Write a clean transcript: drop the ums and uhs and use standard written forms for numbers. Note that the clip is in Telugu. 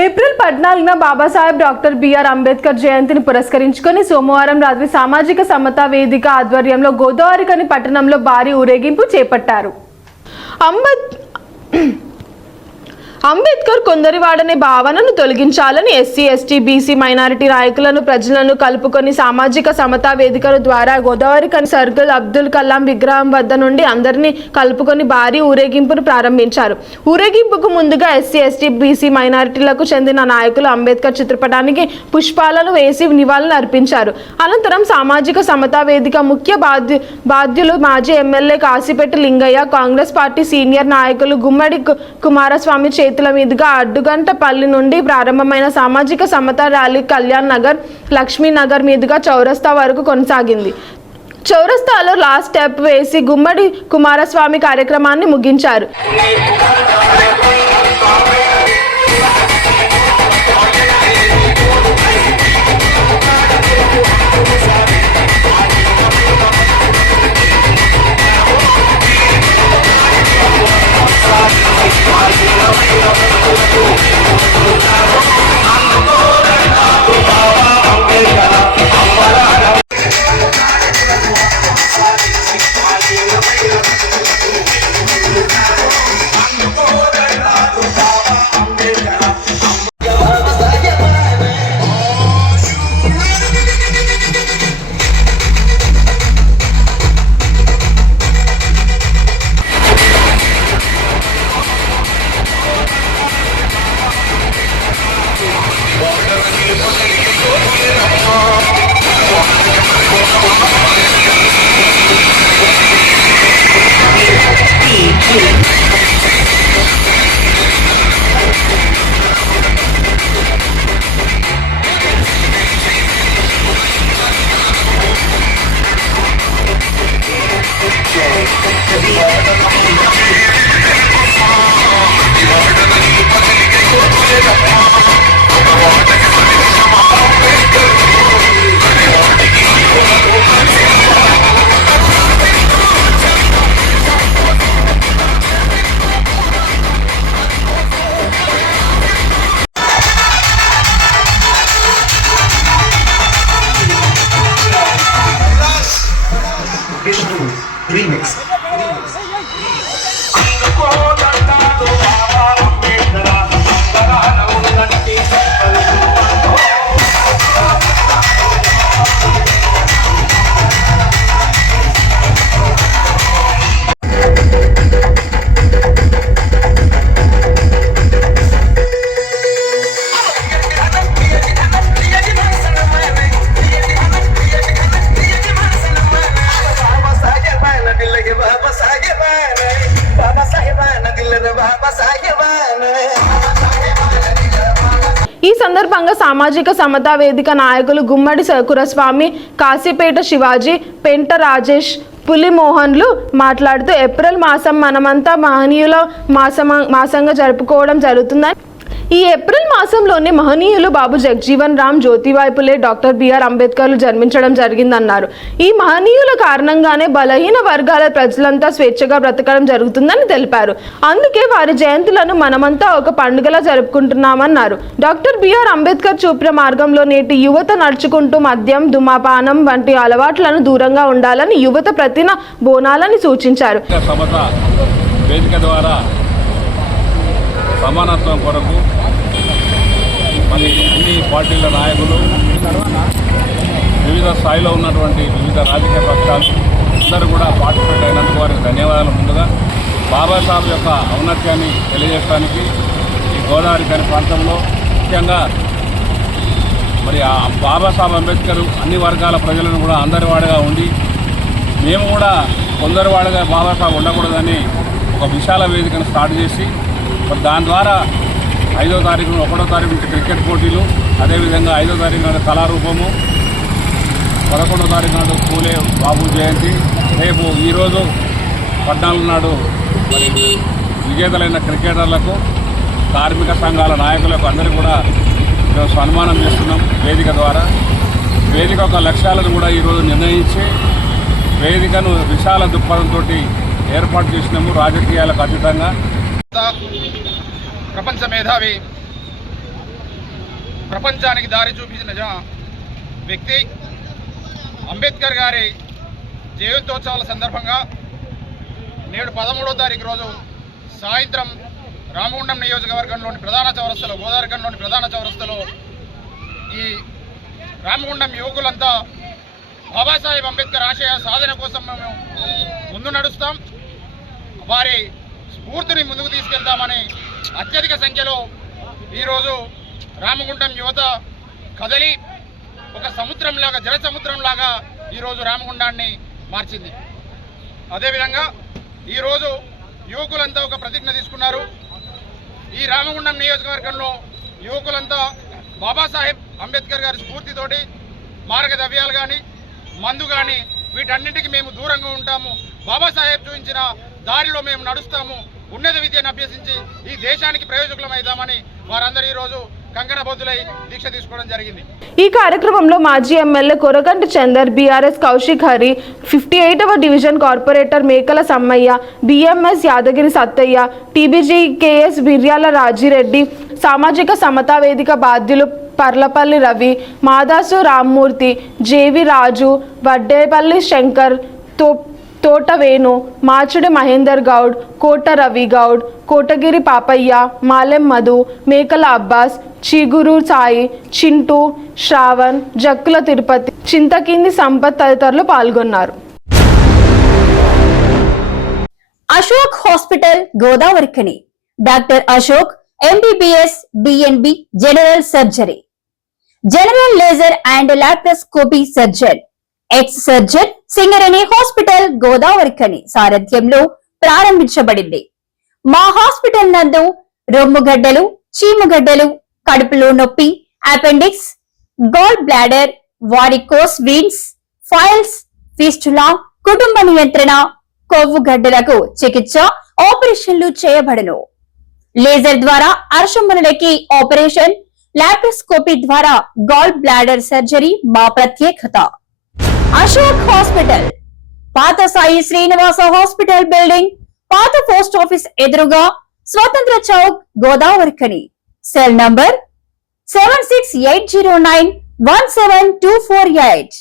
ఏప్రిల్ 14న బాబాసాహెబ్ డాక్టర్ బిఆర్ అంబేద్కర్ జయంతిని పురస్కరించుకొని సోమవారం రాత్రి సామాజిక సమతా వేదిక ఆధ్వర్యంలో గోదావరిఖని పట్టణంలో భారీ ఊరేగింపు చేపట్టారు. అంబేద్కర్ కొందరివాడనే భావనను తొలగించాలని ఎస్సీ, ఎస్టీ, బీసీ, మైనారిటీ నాయకులను, ప్రజలను కలుపుకొని సామాజిక సమతా వేదికల ద్వారా గోదావరిఖని సర్కిల్ అబ్దుల్ కలాం విగ్రహం వద్ద నుండి అందరినీ కలుపుకొని భారీ ఊరేగింపును ప్రారంభించారు. ఊరేగింపుకు ముందుగా ఎస్సీ, ఎస్టీ, బీసీ, మైనారిటీలకు చెందిన నాయకులు అంబేద్కర్ చిత్రపటానికి పుష్పాలను వేసి నివాళులు అర్పించారు. అనంతరం సామాజిక సమతా వేదిక ముఖ్య బాధ్యులు మాజీ MLA Kasipet Lingaiah, Congress party senior నాయకులు గుమ్మడి కుమారస్వామి చేతుల మీదుగా అడ్డుగంటపల్లి నుండి ప్రారంభమైన సామాజిక సమతా ర్యాలీ కళ్యాణ్ నగర్, లక్ష్మీ నగర్ మీదుగా చౌరస్తా వరకు కొనసాగింది. చౌరస్తాలో లాస్ట్ స్టెప్ వేసి గుమ్మడి కుమారస్వామి కార్యక్రమాన్ని ముగించారు. Remix. ఈ సందర్భంగా సామాజిక సమతా వేదిక నాయకులు గుమ్మడి కురస్వామి, కాశీపేట శివాజీ, పెంట రాజేష్, పులిమోహన్లు మాట్లాడుతూ ఏప్రిల్ మాసం మనమంతా మహనీయుల మాసంగా జరుపుకోవడం జరుగుతుందని, ఈ ఏప్రిల్ మాసంలోనే మహనీయులు బాబు జగజీవన్ రామ్, జ్యోతిబాయి పులే, డాక్టర్ బిఆర్ అంబేద్కర్లు జన్మించడం జరిగిందన్నారు. ఈ మహనీయుల కారణంగానే బలహీన వర్గాల ప్రజలంతా స్వేచ్ఛగా బ్రతకడం జరుగుతుందని తెలిపారు. అందుకే వారి జయంతులను మనమంతా ఒక పండుగలా జరుపుకుంటున్నామన్నారు. డాక్టర్ బిఆర్ అంబేద్కర్ చూపిన మార్గంలో నేటి యువత నడుచుకుంటూ మద్యం, ధూమపానం వంటి అలవాట్లను దూరంగా ఉండాలని యువత ప్రతిన బోనాలని సూచించారు. సమానత్వం కొరకు మరి అన్ని పార్టీల నాయకులు, వివిధ స్థాయిలో ఉన్నటువంటి వివిధ రాజకీయ పక్షాలు అందరూ కూడా పార్టిసిపేట్ అయినందుకు వారికి ధన్యవాదాలు. ముందుగా బాబాసాహెబ్ యొక్క ఔన్నత్యాన్ని తెలియజేయడానికి ఈ గోదావరిఖని ప్రాంతంలో ముఖ్యంగా మరి బాబాసాహెబ్ అంబేద్కర్ అన్ని వర్గాల ప్రజలను కూడా అందరి వాడిగా ఉండి మేము కూడా కొందరి వాడిగా బాబాసాహెబ్ ఉండకూడదని ఒక విశాల వేదికను స్టార్ట్ చేసి దాని ద్వారా 5వ తారీఖు 1వ తారీఖు నుంచి క్రికెట్ పోటీలు, అదేవిధంగా 5వ తారీఖు నాడు కళారూపము, 11వ తారీఖు నాడు పూలే బాబు జయంతి, రేపు ఈరోజు 14 నాడు మరి విజేతలైన క్రికెటర్లకు, కార్మిక సంఘాల నాయకులకు అందరికీ కూడా సన్మానం చేస్తున్నాం వేదిక ద్వారా. వేదిక యొక్క లక్ష్యాలను కూడా ఈరోజు నిర్ణయించి వేదికను విశాల దృక్పథంతో ఏర్పాటు చేసినాము. రాజకీయాలకు అతీతంగా ప్రపంచ మేధావి ప్రపంచానికి దారి చూపించిన వ్యక్తి. అంబేద్కర్ గారి జయంతోత్సవాల సందర్భంగా నేడు 13వ తారీఖు రోజు సాయంత్రం రామగుండం నియోజకవర్గంలోని ప్రధాన చౌరస్తలో, గోదావరిఖండ్లోని ప్రధాన చౌరస్తలో ఈ రామగుండం యువకులంతా బాబాసాహెబ్ అంబేద్కర్ ఆశయ సాధన కోసం మేము ముందు నడుస్తాం, వారి స్ఫూర్తిని ముందుకు తీసుకెళ్తామని అత్యధిక సంఖ్యలో ఈరోజు రామగుండం యువత కదలి ఒక సముద్రంలాగా, జల సముద్రంలాగా ఈరోజు రామగుండాన్ని మార్చింది. అదేవిధంగా ఈరోజు యువకులంతా ఒక ప్రతిజ్ఞ తీసుకున్నారు. ఈ రామగుండం నియోజకవర్గంలో యువకులంతా బాబాసాహెబ్ అంబేద్కర్ గారి స్ఫూర్తితోటి మారక ద్రవ్యాలు కానీ, మందు కానీ వీటన్నింటికి మేము దూరంగా ఉంటాము, బాబాసాహెబ్ చూపించిన దారిలో మేము నడుస్తాము, ఉన్నత విద్యను అభ్యసించి ఈ దేశానికి ప్రయోజకులమవుతామని వారందరూ ఈరోజు కంకణబద్దులై దీక్ష తీసుకోవడం జరిగింది. ఈ కార్యక్రమంలో మాజీ ఎమ్మెల్యే కొరగంటి చందర్, బీఆర్ఎస్ కౌశిక్ హరి, 58వ division corporator Mekala Sammaiah, BMS Yadagiri Sattaiah, TBG KS Biryala Rajireddy, సామాజిక సమతా వేదిక బాధ్యులు పర్లపల్లి రవి, మాదాసు రామ్మూర్తి, జేవి రాజు, వడ్డేపల్లి శంకర్, తోట వేణు, మాచుడి మహేందర్ గౌడ్, కోట రవి గౌడ్, కోటగిరి పాపయ్య, మాలెం మధు, మేకల అబ్బాస్, చిగురు సాయి, చింటూ, శ్రావణ్, జక్కుల తిరుపతి, చింతకింది సంపత్ తదితరులు పాల్గొన్నారు. Ashok hospital Godavarikhani. Doctor Ashok MBBS DNB general surgery, general laser and laparoscopy surgeon, ex surgeon Singareni hospital Godavarikhani సారథ్యంలో ప్రారంభించబడింది. మా హాస్పిటల్ నందు రొమ్ముగడ్డలు, చీమగడ్డలు, కడుపులో నొప్పి, appendix, gall bladder, varicose veins, piles, fistula, కుటుంబ నియంత్రణ, కొవ్వు గడ్డలకు చికిత్స, ఆపరేషన్లు చేయబడును. లేజర్ ద్వారా అర్షములకి ఆపరేషన్, లాప్రోస్కోపీ ద్వారా గాల్ బ్లాడర్ సర్జరీ మా ప్రత్యేకత. అశోక్ హాస్పిటల్, పాత సాయి శ్రీనివాస హాస్పిటల్ బిల్డింగ్, పాత పోస్ట్ ఆఫీస్ ఎదురుగా, స్వతంత్ర చౌక్, గోదావరిఖని. Cell number 7680917248.